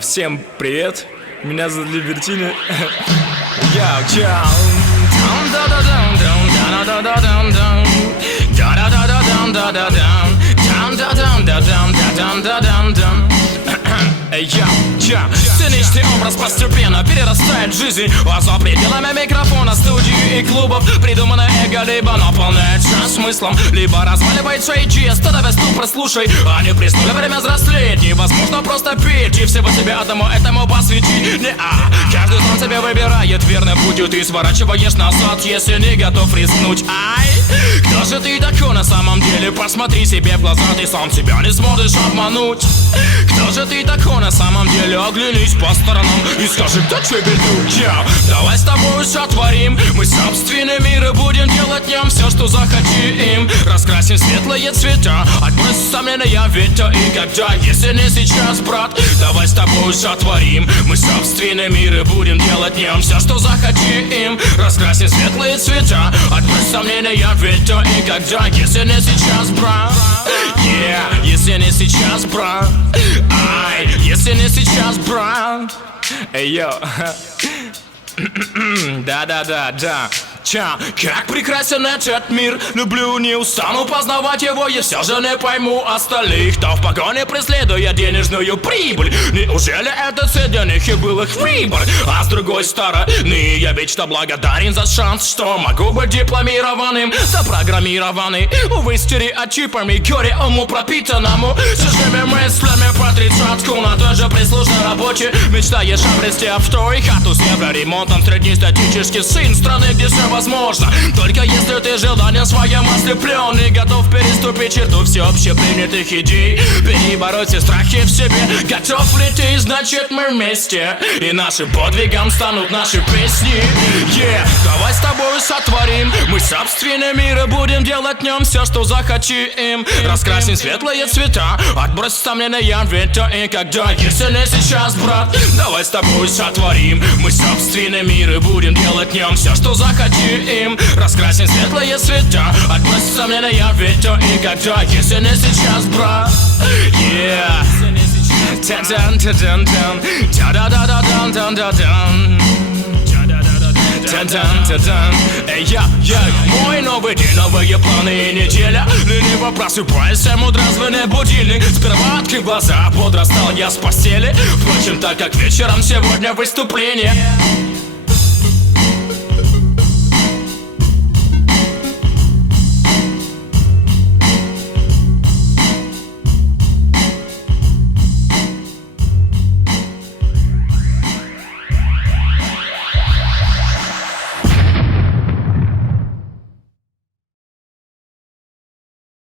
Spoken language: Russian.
Всем привет, меня зовут Либертини. Сценичный образ постепенно перерастает в жизнь, а за пределами микрофона, студии и клубов придуманное эго либо наполняется смыслом, либо разваливает свои GS. Тогда весь ступор слушай, а не приснули время взрослеть. Невозможно просто петь и всего себя одному этому посвятить. Каждый сам себе выбирает верный путь, и ты сворачиваешь назад, если не готов рискнуть. Кто же ты такой на самом деле? Посмотри себе в глаза, ты сам себя не сможешь обмануть. Кто же ты такой на самом деле? Оглянись по сторонам и скажи, кто тебе друг? Давай с тобой сотворим мы собственный мир и будем делать в нем все, что захотим. Раскрасим светлые цвета, отбросим сомнения, ведь то и когда, если не сейчас, брат. Давай с тобой сотворим мы собственный мир и будем делать в нем все, что захотим. Раскрасим светлые цвета, отбросим сомнения, ведь то и когда, если не сейчас, брат. Если не сейчас, брат. Если не сейчас, брат. Эй, йо. Да. Как прекрасен этот мир, люблю, не устану познавать его. Я все же не пойму остальных, кто в погоне преследуя денежную прибыль. Неужели это цель для них и был их выбор? А с другой стороны, я вечно благодарен за шанс, что могу быть дипломированным, запрограммированный. Увы, стереотипами, горе уму пропитанному, чужими мыслями по тридцатку на той же прислужной работе. Мечтаешь обрести авто и хату с евроремонтом, среднестатический сын страны, где все возможно, только если ты желанием своим ослеплен и готов переступить черту всеобщепринятых идей, перебороть все страхи в себе. Готов ли ты? Значит мы вместе, и нашим подвигом станут наши песни. Давай с тобой сотворим мы собственный мир и будем делать в нем все, что захотим. Раскрасим светлые цвета, отбросим сомнения, ведь то и когда, если не сейчас, брат. Давай с тобой сотворим мы собственный мир и будем делать в нем все, что захотим. Раскрасим светлые цвета, отбросим сомнения, ведь то и когда, если не сейчас, брат. Мой новый день, новые планы и неделя. Лениво просыпайся, мудрозвонный будильник. Сперва открыв глаза, бодро встал я с постели. Впрочем, так как вечером сегодня выступление.